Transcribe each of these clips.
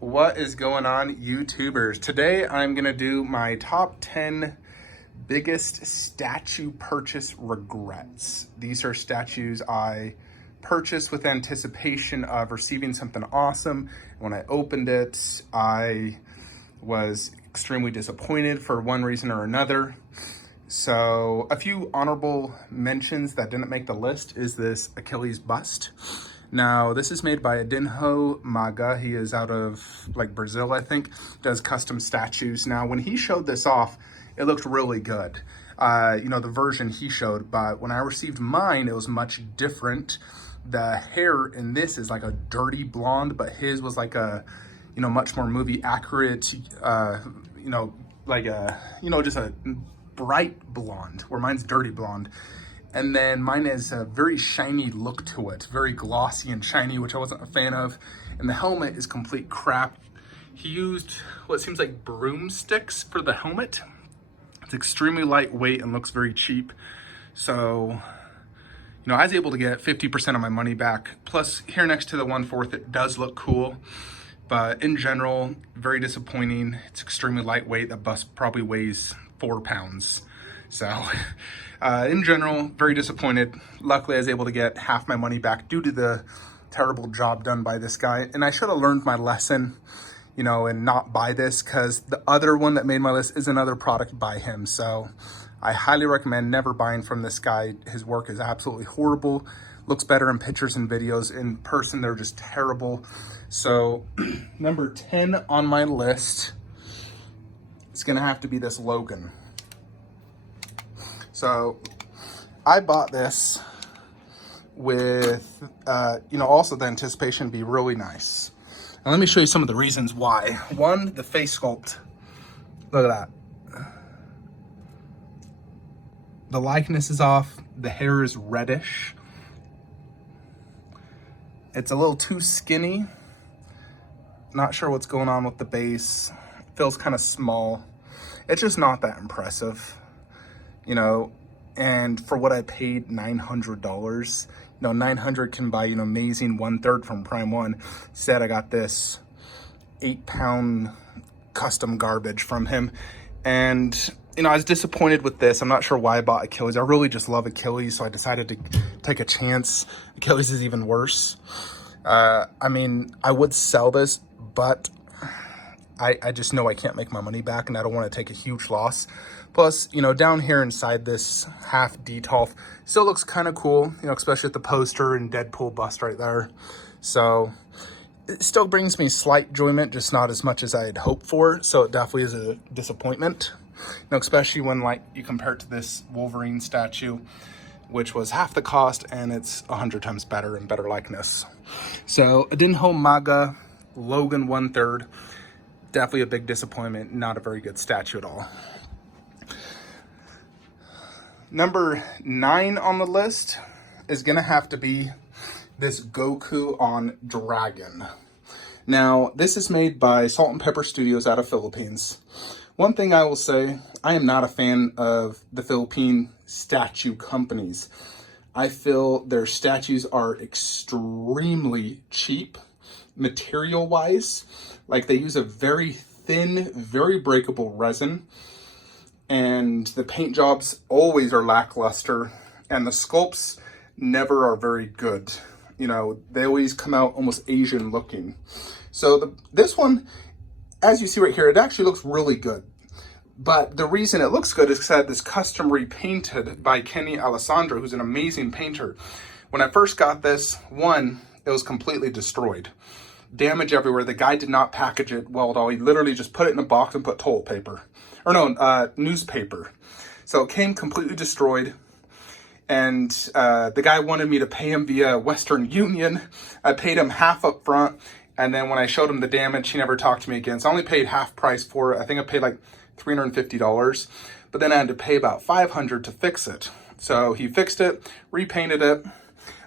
What is going on, YouTubers? Today I'm gonna do my top 10 biggest statue purchase regrets. These are statues I purchased with anticipation of receiving something awesome. When I opened it, I was extremely disappointed for one reason or another. So a few honorable mentions that didn't make the list is this Achilles bust. Now, this is made by Adinho Maga. He is out of Brazil, I think, does custom statues. Now, when he showed this off, it looked really good. The version he showed, but when I received mine, it was much different. The hair in this is like a dirty blonde, but his was like a, much more movie accurate, just a bright blonde, where mine's dirty blonde. And then mine has a very shiny look to it, very glossy and shiny, which I wasn't a fan of. And the helmet is complete crap. He used what seems like broomsticks for the helmet. It's extremely lightweight and looks very cheap. So, I was able to get 50% of my money back. Plus, here next to the 1/4, it does look cool. But in general, very disappointing. It's extremely lightweight. That bust probably weighs 4 pounds. So in general, very disappointed. Luckily, I was able to get half my money back due to the terrible job done by this guy. And I should have learned my lesson, and not buy this, because the other one that made my list is another product by him. So I highly recommend never buying from this guy. His work is absolutely horrible. Looks better in pictures and videos. In person, they're just terrible. So number 10 on my list is gonna have to be this Logan. So I bought this with, also the anticipation to be really nice. And let me show you some of the reasons why. One, the face sculpt. Look at that. The likeness is off. The hair is reddish. It's a little too skinny. Not sure what's going on with the base. Feels kind of small. It's just not that impressive. And for what I paid, $900, $900 can buy, amazing 1/3 from Prime One. Instead, I got this 8-pound custom garbage from him. And, I was disappointed with this. I'm not sure why I bought Achilles. I really just love Achilles, so I decided to take a chance. Achilles is even worse. I would sell this, but I just know I can't make my money back, and I don't want to take a huge loss. Plus, down here inside this half detolf still looks kind of cool, especially with the poster and Deadpool bust right there. So it still brings me slight enjoyment, just not as much as I had hoped for. So it definitely is a disappointment, especially when you compare it to this Wolverine statue, which was half the cost, and it's 100 times better and better likeness. So Adinho Maga, Logan 1/3, definitely a big disappointment. Not a very good statue at all. Number 9 on the list is gonna have to be this Goku on Dragon. Now, this is made by Salt and Pepper Studios out of Philippines. One thing I will say, I am not a fan of the Philippine statue companies. I feel their statues are extremely cheap, material-wise. They use a very thin, very breakable resin. And the paint jobs always are lackluster, and the sculpts never are very good. They always come out almost Asian looking. So this one, as you see right here, it actually looks really good. But the reason it looks good is because I had this custom repainted by Kenny Alessandro, who's an amazing painter. When I first got this, it was completely destroyed. Damage everywhere. The guy did not package it well at all. He literally just put it in a box and put toilet paper. Newspaper. So it came completely destroyed. And the guy wanted me to pay him via Western Union. I paid him half up front. And then when I showed him the damage, he never talked to me again. So I only paid half price for it. I think I paid $350. But then I had to pay about $500 to fix it. So he fixed it, repainted it.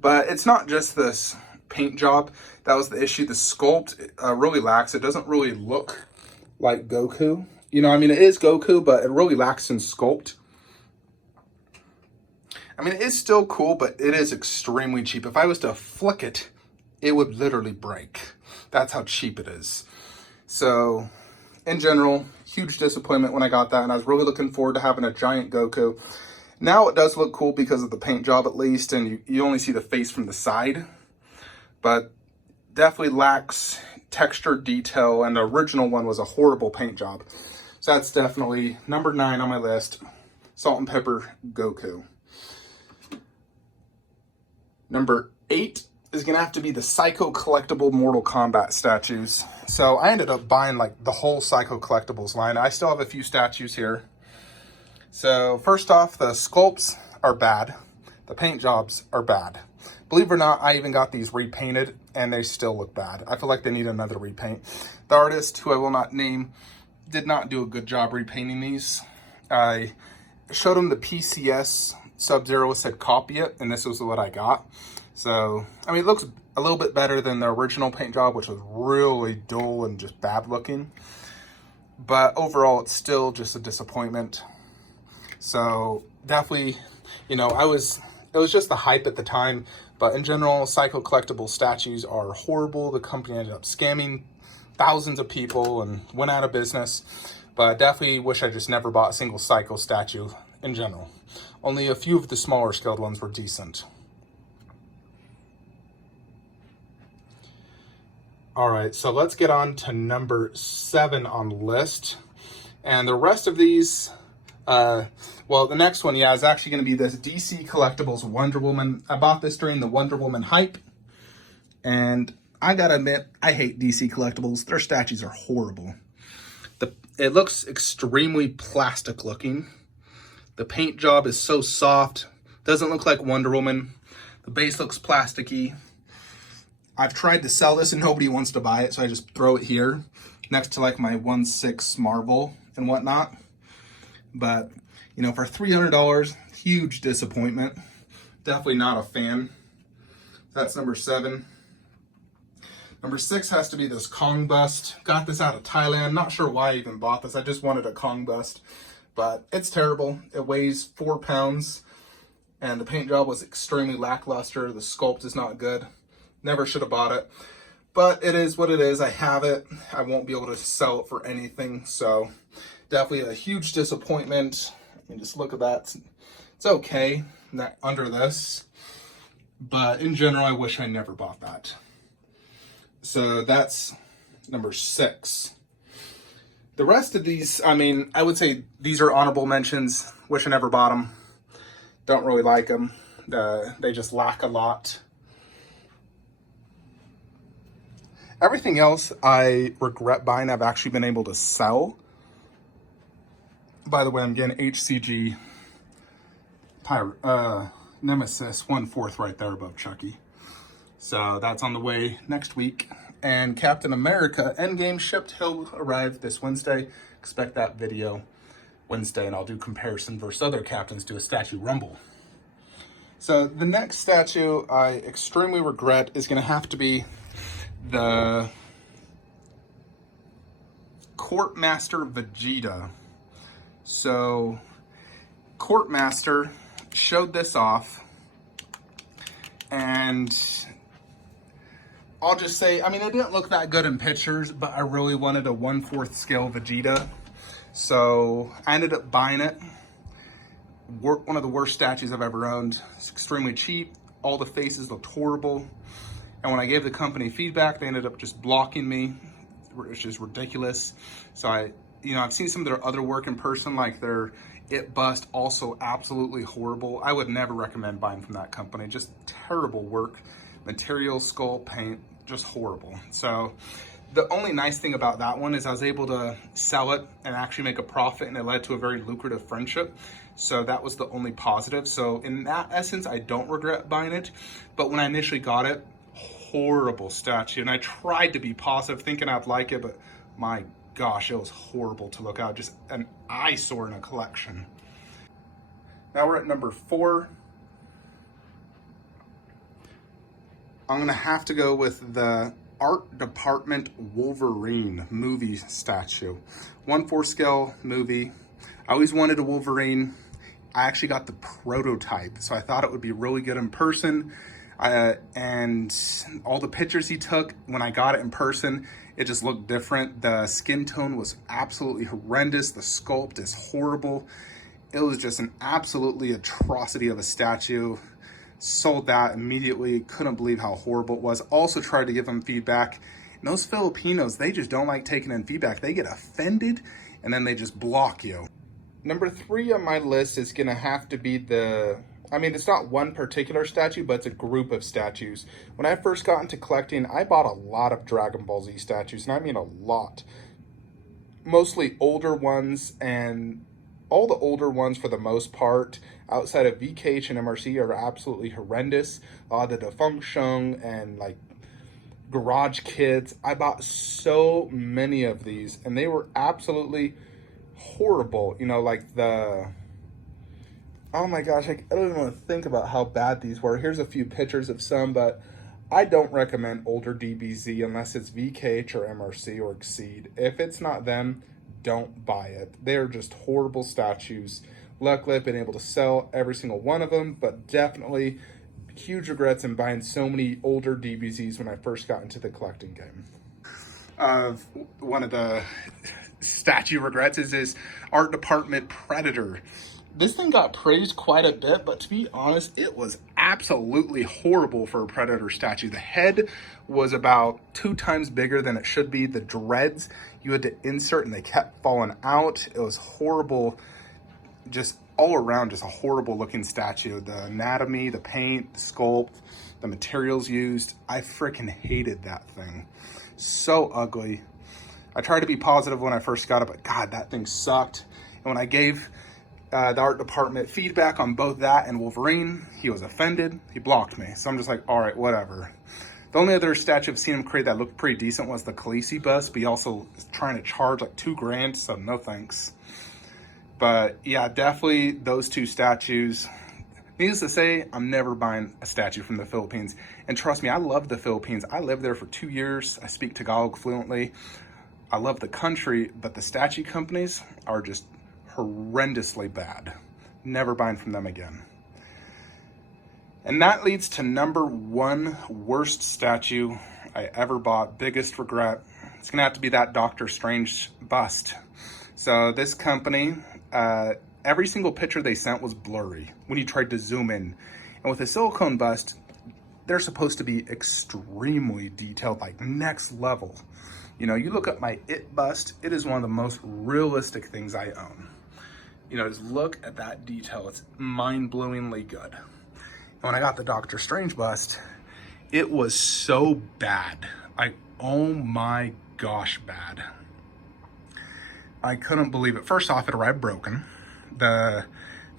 But it's not just this paint job. That was the issue. The sculpt really lacks. It doesn't really look like Goku. It is Goku, but it really lacks in sculpt. It is still cool, but it is extremely cheap. If I was to flick it, it would literally break. That's how cheap it is. So in general, huge disappointment when I got that, and I was really looking forward to having a giant Goku. Now it does look cool because of the paint job at least, and you only see the face from the side, but definitely lacks texture detail, and the original one was a horrible paint job. So that's definitely number 9 on my list, Salt and Pepper Goku. Number 8 is gonna have to be the Psycho Collectible Mortal Kombat statues. So I ended up buying like the whole Psycho Collectibles line. I still have a few statues here. So first off, the sculpts are bad. The paint jobs are bad. Believe it or not, I even got these repainted and they still look bad. I feel like they need another repaint. The artist, who I will not name, did not do a good job repainting these. I showed him the PCS Sub-Zero, said copy it, and this was what I got. So, I mean, it looks a little bit better than the original paint job, which was really dull and just bad looking. But overall, it's still just a disappointment. So definitely, you know, it was just the hype at the time, but in general, Psycho Collectible statues are horrible. The company ended up scamming thousands of people and went out of business, but I definitely wish I just never bought a single Psycho statue in general. Only a few of the smaller scaled ones were decent. All right, so let's get on to number 7 on the list. And the rest of these, well, the next one, is actually going to be this DC Collectibles Wonder Woman. I bought this during the Wonder Woman hype, and I gotta admit, I hate DC Collectibles. Their statues are horrible. It looks extremely plastic looking. The paint job is so soft, doesn't look like Wonder Woman. The base looks plasticky. I've tried to sell this and nobody wants to buy it, so I just throw it here next to like my 1/6 Marvel and whatnot. But, you know, for $300, huge disappointment. Definitely not a fan. That's number 7. Number 6 has to be this Kong bust. Got this out of Thailand. Not sure why I even bought this. I just wanted a Kong bust. But it's terrible. It weighs 4 pounds. And the paint job was extremely lackluster. The sculpt is not good. Never should have bought it. But it is what it is. I have it. I won't be able to sell it for anything. So definitely a huge disappointment. I mean, just look at that. It's okay under this. But in general, I wish I never bought that. So that's number 6. The rest of these, I mean, I would say these are honorable mentions. Wish I never bought them. Don't really like them. They just lack a lot. Everything else I regret buying, I've actually been able to sell. By the way, I'm getting HCG Nemesis 1/4 right there above Chucky. So that's on the way next week. And Captain America Endgame shipped. He'll arrive this Wednesday. Expect that video Wednesday, and I'll do comparison versus other captains, do a statue rumble. So the next statue I extremely regret is going to have to be the Courtmaster Vegeta. So Courtmaster showed this off, and I'll just say, I mean, it didn't look that good in pictures, but I really wanted a 1/4 scale Vegeta. So I ended up buying it. One of the worst statues I've ever owned. It's extremely cheap. All the faces looked horrible. And when I gave the company feedback, they ended up just blocking me, which is ridiculous. So I've seen some of their other work in person, like their It Bust, also absolutely horrible. I would never recommend buying from that company. Just terrible work. Material, skull, paint, just horrible. So the only nice thing about that one is I was able to sell it and actually make a profit, and it led to a very lucrative friendship. So that was the only positive. So in that essence, I don't regret buying it. But when I initially got it, horrible statue. And I tried to be positive, thinking I'd like it, but my gosh, it was horrible to look at. Just an eyesore in a collection. Now we're at number 4. I'm gonna have to go with the Art Department Wolverine movie statue. 1/4 scale movie. I always wanted a Wolverine. I actually got the prototype, so I thought it would be really good in person. And all the pictures he took when I got it in person, It just looked different. The skin tone was absolutely horrendous. The sculpt is horrible. It was just an absolutely atrocity of a statue. Sold that immediately. Couldn't believe how horrible it was. Also tried to give them feedback. And those Filipinos, they just don't like taking in feedback. They get offended and then they just block you. Number 3 on my list is gonna have to be it's not one particular statue, but it's a group of statues. When I first got into collecting, I bought a lot of Dragon Ball Z statues, and I mean a lot. Mostly older ones, and all the older ones for the most part, outside of VKH and MRC, are absolutely horrendous. A lot of the Defunction and like Garage Kids. I bought so many of these, and they were absolutely horrible. You know, like oh my gosh, I don't even want to think about how bad these were. Here's a few pictures of some, but I don't recommend older DBZ unless it's VKH or MRC or Exceed. If it's not them, don't buy it. They're just horrible statues. Luckily, I've been able to sell every single one of them, but definitely huge regrets in buying so many older DBZs when I first got into the collecting game. One of the statue regrets is this art department Predator. This thing got praised quite a bit, but to be honest, it was absolutely horrible for a Predator statue. The head was about 2 times bigger than it should be. The dreads you had to insert and they kept falling out. It was horrible, just all around, just a horrible looking statue. The anatomy, the paint, the sculpt, the materials used, I freaking hated that thing. So ugly. I tried to be positive when I first got it, but God, that thing sucked. And when I gave the art department feedback on both that and Wolverine, he was offended. He blocked me. So I'm just like, all right, whatever. The only other statue I've seen him create that looked pretty decent was the Khaleesi Bus, but he also is trying to charge like $2,000, so no thanks. But yeah, definitely those 2 statues. Needless to say, I'm never buying a statue from the Philippines. And trust me, I love the Philippines. I lived there for 2 years. I speak Tagalog fluently. I love the country, but the statue companies are just horrendously bad. Never buying from them again. And that leads to number 1 worst statue I ever bought. Biggest regret. It's gonna have to be that Doctor Strange bust. So this company, every single picture they sent was blurry when you tried to zoom in. And with a silicone bust, they're supposed to be extremely detailed, like next level. You know, you look at my It bust, it is one of the most realistic things I own. You know, just look at that detail. It's mind-blowingly good. And when I got the Doctor Strange bust, it was so bad. Oh my gosh, bad. I couldn't believe it. First off, it arrived broken. The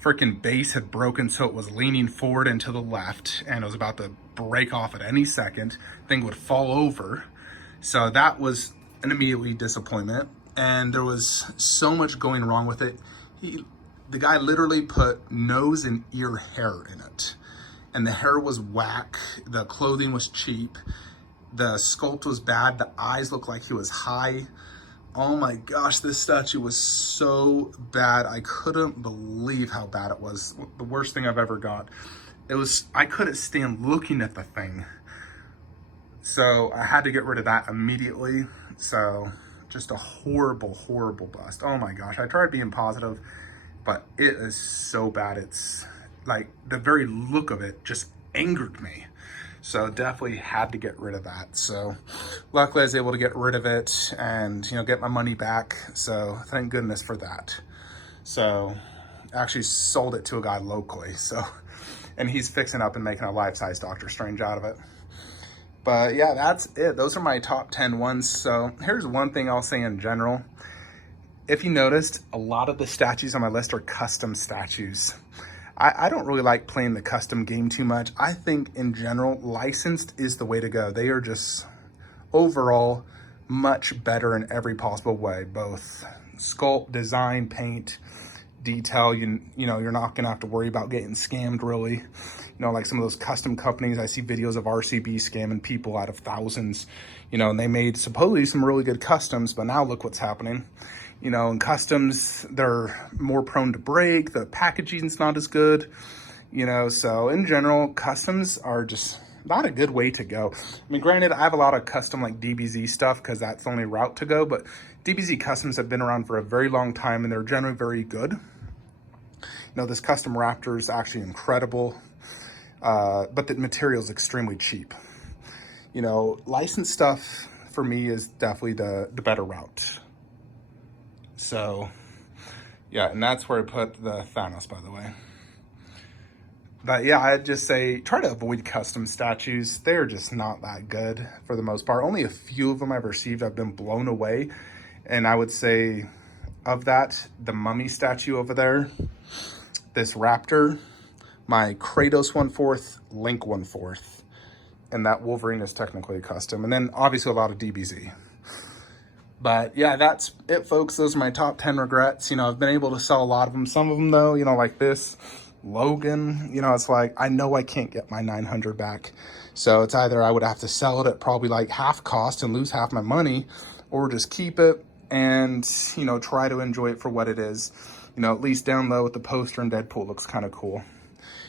freaking base had broken, so it was leaning forward and to the left, and it was about to break off at any second. Thing would fall over. So that was an immediately disappointment. And there was so much going wrong with it. The guy literally put nose and ear hair in it. And the hair was whack. The clothing was cheap. The sculpt was bad. The eyes looked like he was high. Oh my gosh, this statue was so bad. I couldn't believe how bad it was. The worst thing I've ever got. I couldn't stand looking at the thing. So I had to get rid of that immediately. So just a horrible, horrible bust. Oh my gosh, I tried being positive, but it is so bad. It's like the very look of it just angered me. So definitely had to get rid of that. So luckily I was able to get rid of it and, you know, get my money back. So thank goodness for that. So actually sold it to a guy locally. So, and he's fixing up and making a life-size Doctor Strange out of it. But yeah, that's it. Those are my top 10 ones. So here's one thing I'll say in general. If you noticed, a lot of the statues on my list are custom statues. I don't really like playing the custom game too much. I think in general, licensed is the way to go. They are just overall much better in every possible way, both sculpt, design, paint, detail. You know, you're not gonna have to worry about getting scammed really. You know, like some of those custom companies, I see videos of RCB scamming people out of thousands, you know, and they made supposedly some really good customs, but now look what's happening. You know, in customs, they're more prone to break, the packaging's not as good, you know, so in general, customs are just not a good way to go. I mean, granted, I have a lot of custom like DBZ stuff because that's the only route to go, but DBZ customs have been around for a very long time and they're generally very good. You know, this custom Raptor is actually incredible, but the material is extremely cheap. You know, licensed stuff for me is definitely the better route. So, yeah, and that's where I put the Thanos, by the way. But yeah, I'd just say try to avoid custom statues. They're just not that good for the most part. Only a few of them I've received, I've been blown away. And I would say of that, the Mummy statue over there, this Raptor, my Kratos 1/4, Link 1/4, and that Wolverine is technically a custom. And then obviously a lot of DBZ. But yeah, that's it, folks. Those are my top 10 regrets. You know, I've been able to sell a lot of them. Some of them though, you know, like this Logan, you know, it's like, I know I can't get my 900 back. So it's either I would have to sell it at probably like half cost and lose half my money, or just keep it and, you know, try to enjoy it for what it is. You know, at least down low with the poster and Deadpool looks kind of cool.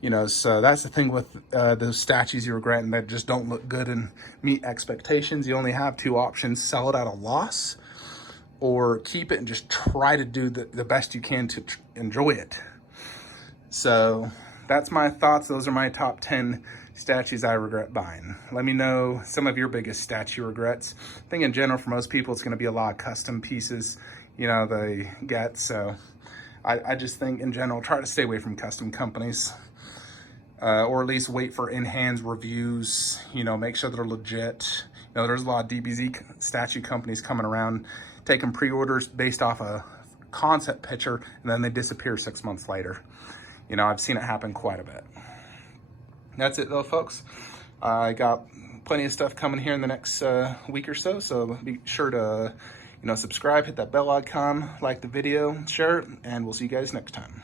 You know, so that's the thing with those statues you regret and that just don't look good and meet expectations. You only have two options: sell it at a loss, or keep it and just try to do the best you can to enjoy it. So that's my thoughts. Those are my top 10 statues I regret buying. Let me know some of your biggest statue regrets. I think in general for most people it's going to be a lot of custom pieces, you know, they get. So I just think in general, try to stay away from custom companies. Or at least wait for in-hands reviews, you know, make sure they're legit. You know, there's a lot of DBZ statue companies coming around, taking pre-orders based off a concept picture, and then they disappear 6 months later. You know, I've seen it happen quite a bit. That's it though, folks. I got plenty of stuff coming here in the next week or so, so be sure to, you know, subscribe, hit that bell icon, like the video, share it, and we'll see you guys next time.